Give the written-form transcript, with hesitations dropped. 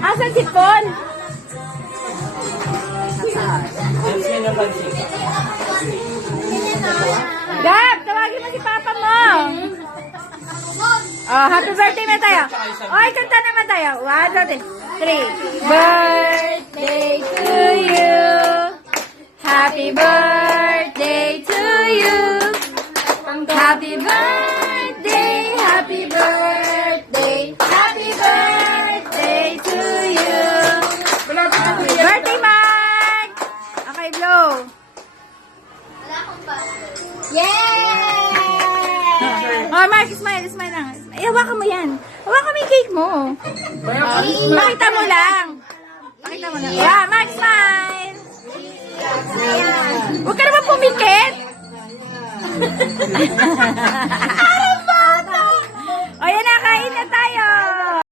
Asan si Paul? Gab, tawagin mo si Papa mo. Oh, happy birthday na tayo. Oy, kanta naman tayo. 1, 2, 3. Birthday to you. Happy birthday to you. Happy birthday, happy birthday, happy birthday to you. Happy birthday, Mike! Okay, blow. Yay! Oh, Mark, smile lang. Ay, hawakan mo yan. Hawakan mo yung cake mo. Pakita mo lang. Yeah, Mark, smile. Huwag ka na